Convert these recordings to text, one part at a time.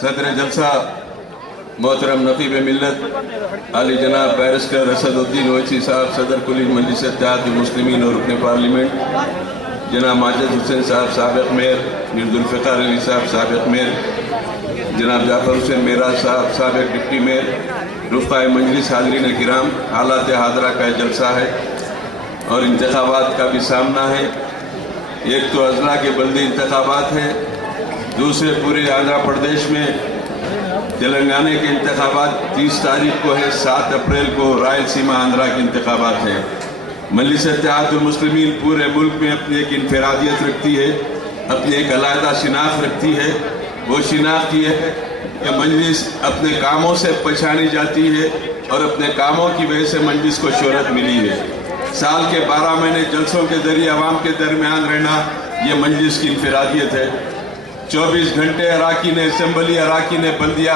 सदर जलसा मोहतरम नकीब मिल्लत आली जनाब बैरिस्टर असदुद्दीन ओवैसी साहब, सदर कुली मजलिस इत्तेहादुल मुस्लिमीन और रुकन पार्लिमेंट जनाब माजिद हुसैन साहब साबिक मेयर, मिर्जुल फ़िकार अली साहब साबिक मेयर, जनाब जाफर हुसैन मेराज साहब साबिक डिप्टी मेयर, रुफ़क़ाए मजलिस, हाज़रीन किराम, हालात हाज़रा का जलसा है और इंतखाबात का भी सामना है। एक तो अज़ला के बल्दी इंतखाबात है, दूसरे पूरे आंध्र प्रदेश में तेलंगाना के इंतखाबात 30 तारीख को है, 7 अप्रैल को रायलसीमा आंध्रा के इंतखाबात हैं। मजलिस इत्तेहादुल मुस्लिमीन पूरे मुल्क में अपनी एक इनफरादियत रखती है, अपनी एक अलहदा शिनाख्त रखती है। वो शिनाख्त ये है कि मजलिस अपने कामों से पहचानी जाती है और अपने कामों की वजह से मजलिस को शोहरत मिली है। साल के 12 महीने जलसों के जरिए अवाम के दरमियान रहना ये मजलिस की इनफरादियत है। 24 घंटे अराकीन असम्बली, अराकीन बल्दिया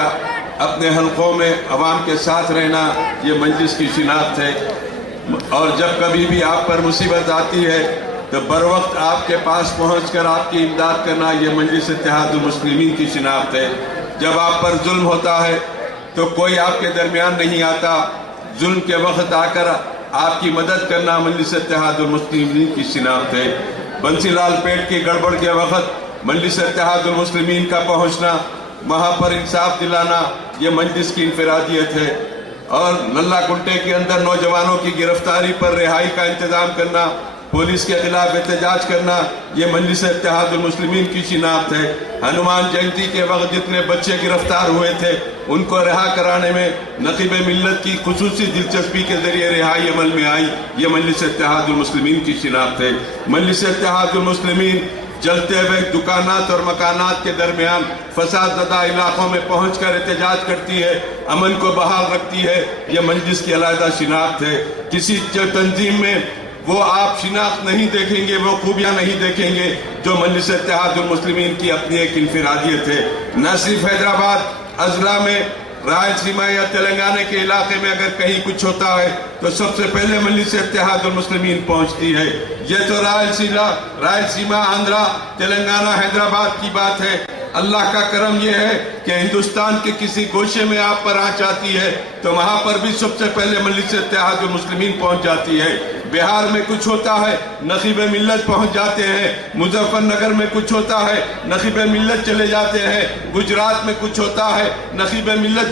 अपने हलकों में अवाम के साथ रहना ये मजलिस की शिनाख्त है। और जब कभी भी आप पर मुसीबत आती है तो बर वक्त आपके पास पहुँच कर आपकी इमदाद करना ये मजलिस इत्तेहादुल मुस्लिमीन की शिनाख्त है। जब आप पर जुल्म होता है तो कोई आपके दरमियान नहीं आता, जुल्म के वक्त आकर आपकी मदद करना मजलिस इत्तेहादुल मुस्लिमीन की शिनाख्त है। बंसीलाल पेट की गड़बड़ के वक्त मजलिस इत्तेहादुल मुस्लिमीन का पहुँचना, वहाँ पर इंसाफ दिलाना ये मजलिस की इनफरादियत है। और नल्ला कुंटे के अंदर नौजवानों की गिरफ्तारी पर रिहाई का इंतजाम करना, पुलिस के खिलाफ एहतजाज करना ये मजलिस इत्तेहादुल मुस्लिमीन की शिनाख्त है। हनुमान जयंती के वक्त जितने बच्चे गिरफ्तार हुए थे उनको रिहा कराने में नकीब मिल्लत की खुसूसी दिलचस्पी के जरिए रिहाई अमल में आई, ये मजलिस इत्तेहादुल मुस्लिमीन की शिनाख्त है। मजलिस इत्तेहादुल मुस्लिमीन जलते हुए दुकानात और मकानात के दरमियान फसाद ज़दा इलाकों में पहुँच कर एहतजाज करती है, अमन को बहाल रखती है, ये मजलिस की अलहदा शिनाख्त है। किसी तंजीम में वो आप शिनाख्त नहीं देखेंगे, वो खूबियाँ नहीं देखेंगे जो मजलिस इत्तेहादुल मुस्लिमीन की अपनी एक इनफरादियत है। न सिर्फ हैदराबाद अजला में, रायलसीमा या तेलंगाना के इलाके में अगर कहीं कुछ होता है तो सबसे पहले मजलिस इत्तेहादुल मुस्लिमीन पहुंचती है। ये तो रायलसीमा आंध्रा तेलंगाना हैदराबाद की बात है। अल्लाह का करम यह है कि हिंदुस्तान के किसी गोशे में आप पर आँच आती है तो वहाँ पर भी सबसे पहले मजलिस इत्तेहादुल मुस्लिमीन पहुँच जाती है। बिहार में कुछ होता है नकीब मिल्लत पहुँच जाते हैं, मुजफ्फरनगर में कुछ होता है नकीब मिल्लत चले जाते हैं, गुजरात में कुछ होता है नकीब मिल्लत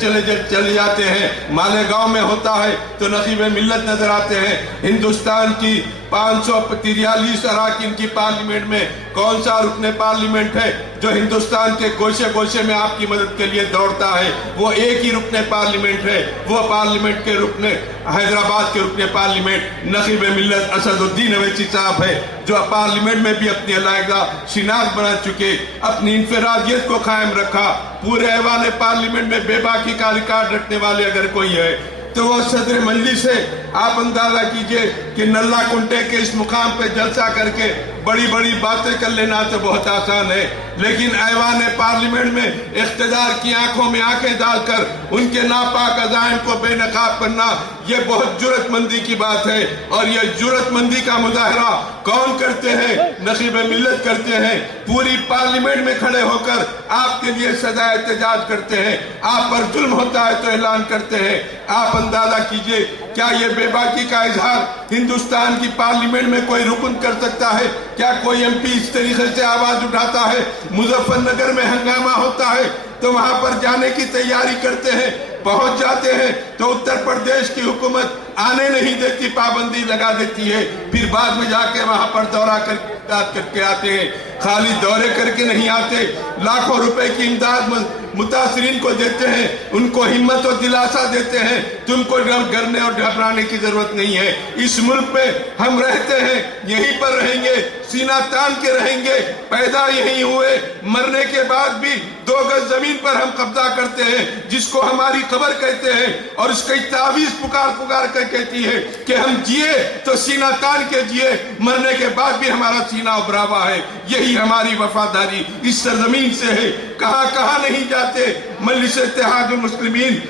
चले जाते हैं, मालेगांव में होता है तो नकीब मिल्लत नजर आते हैं। हिंदुस्तान की 543 अराकीन की पार्लियामेंट में कौन सा रुकने पार्लियामेंट है जो हिंदुस्तान के गोशे गोशे में आपकी मदद के लिए दौड़ता है? वो एक ही रुकने पार्लियामेंट है, वो पार्लियामेंट के रुकने हैदराबाद के रुकने पार्लियामेंट नकीब मिल्लत असदुद्दीन ओवैसी साहब है, जो पार्लियामेंट में भी अपनी अलहदा शिनाख्त बना चुके, अपनी इनफरादियत को कायम रखा। पूरे ऐवान पार्लियामेंट में बेबाकी का रिकॉर्ड रखने वाले अगर कोई है तो वो सदर मजलिस है। आप अंदाजा कीजिए कि नल्ला कुंटे के इस मुकाम पे जलसा करके बड़ी बड़ी बातें कर लेना तो बहुत आसान है, लेकिन ऐवान पार्लियामेंट में इख्तिदार की आंखों में आंखें डालकर उनके नापाक अज़ाइम को बेनकाब करना ये बहुत जुर्रतमंदी की बात है। और ये जुर्रतमंदी का मुजाहरा कौन करते हैं? नकीब मिल्लत करते हैं। पूरी पार्लियामेंट में खड़े होकर आपके लिए सदा एहतजाज करते हैं, आप पर जुल्म होता है तो ऐलान करते हैं। आप अंदाजा कीजिए क्या ये बेबाकी का इजहार हिंदुस्तान की पार्लियामेंट में कोई रुकन कर सकता है? क्या कोई एमपी इस तरीके से आवाज उठाता है? मुजफ्फरनगर में हंगामा होता है तो वहां पर जाने की तैयारी करते हैं, पहुंच जाते हैं तो उत्तर प्रदेश की हुकूमत आने नहीं देती, पाबंदी लगा देती है, फिर बाद में जाके वहां पर दौरा करके आते हैं। खाली दौरे करके नहीं आते, लाखों रुपए की इमदाद मुतासरीन को देते हैं, उनको हिम्मत और दिलासा देते हैं, तुमको डरने और घबराने की जरूरत नहीं है। इस मुल्क में हम रहते हैं, यहीं पर रहेंगे, सीना तान के रहेंगे, पैदा यहीं हुए, मरने के बाद भी 2 गज जमीन पर हम कब्जा करते हैं जिसको हमारी कब्र कहते हैं, और उसकी तावीज पुकार कर कहती है कि हम जिए तो सीना तान के जिए, मरने के बाद भी हमारा सीना उभरावा है। यही हमारी वफादारी इस सरजमीन से है। कहां कहां नहीं जाते। मजलिस इत्तेहादुल मुस्लिमीन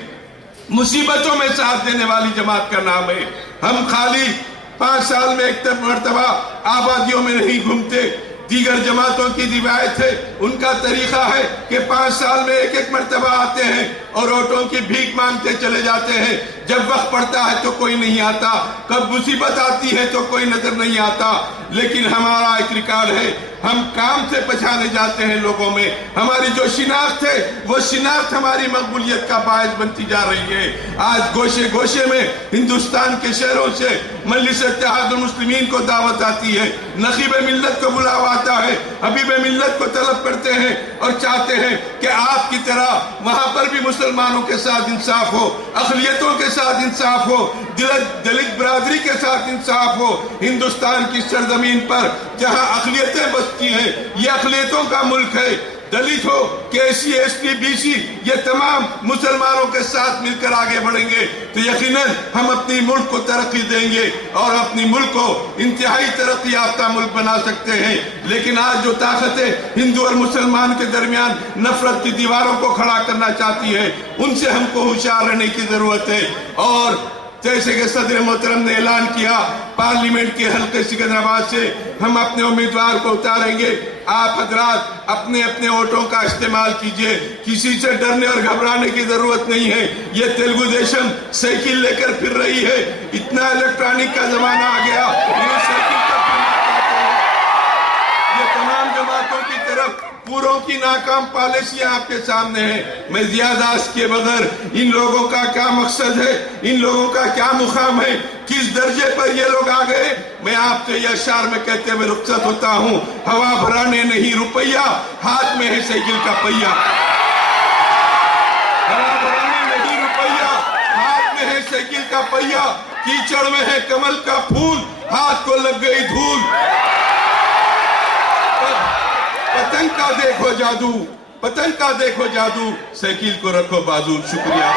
मुसीबतों में साथ देने वाली जमात का नाम है। हम खाली 5 साल में एक मरतबा आबादियों में नहीं घूमते, دیگر جماعتوں کی روایت ہے، ان کا طریقہ ہے کہ 5 سال میں ایک مرتبہ آتے ہیں اور ووٹوں کی بھیک مانگتے چلے جاتے ہیں. جب وقت پڑتا ہے تو کوئی نہیں آتا، کب مصیبت آتی ہے تو کوئی نظر نہیں آتا. لیکن ہمارا ایک ریکارڈ ہے، ہم کام سے پہچانے جاتے ہیں لوگوں میں. ہماری جو شناخت ہے وہ شناخت ہماری مقبولیت کا باعث بنتی جا رہی ہے. آج گوشے گوشے میں ہندوستان کے شہروں سے مجلس اتحاد المسلمین کو دعوت آتی ہے، نقیب ملت کو بلاوا آتا ہے، حبیب ملت کو طلب کرتے ہیں اور چاہتے ہیں کہ آپ کی طرح وہاں پر بھی مسلمانوں کے ساتھ انصاف ہو، اقلیتوں کے ساتھ انصاف ہو، دلت برادری کے ساتھ انصاف ہو. ہندوستان کی سرزمین پر جہاں اقلیتیں بستی ہیں، یہ اقلیتوں کا ملک ہے. دلت ہو، KC ST BC، یہ تمام مسلمانوں کے ساتھ مل کر آگے بڑھیں گے تو یقیناً ہم اپنی ملک کو ترقی دیں گے اور اپنی ملک کو انتہائی ترقی یافتہ ملک بنا سکتے ہیں. لیکن آج جو طاقتیں ہندو اور مسلمان کے درمیان نفرت کی دیواروں کو کھڑا کرنا چاہتی ہے، ان سے ہم کو ہوشیار رہنے کی ضرورت ہے. اور جیسے کہ صدر محترم نے اعلان کیا، پارلیمنٹ کے حلقے سکندرآباد سے ہم اپنے امیدوار کو اتاریں گے. آپ حضرات اپنے اپنے ووٹوں کا استعمال کیجئے، کسی سے ڈرنے اور گھبرانے کی ضرورت نہیں ہے. یہ تیلگو دیشم سائیکل لے کر پھر رہی ہے، اتنا الیکٹرانک کا زمانہ آ گیا، یہ سائیکل کا یہ تمام جماعتوں کی طرف پوروں کی ناکام پالیسیاں آپ کے سامنے ہیں. میں زیادہ اس کے بغیر ان لوگوں کا کیا مقصد ہے، ان لوگوں کا کیا مقام ہے، کس درجے پر یہ لوگ آ گئے، میں آپ سے یہ اشعار میں کہتے ہوئے رخصت ہوتا ہوں. ہوا بھرانے نہیں روپیہ، ہاتھ میں ہے سائیکل کا پہیہ. ہوا بھرانے نہیں روپیہ، ہاتھ میں ہے سائیکل کا پہیہ. کیچڑ میں ہے کمل کا پھول، ہاتھ کو لگ گئی دھول. پتنگ کا دیکھو جادو، پتنگ کا دیکھو جادو، سائیکل کو رکھو بازو. شکریہ.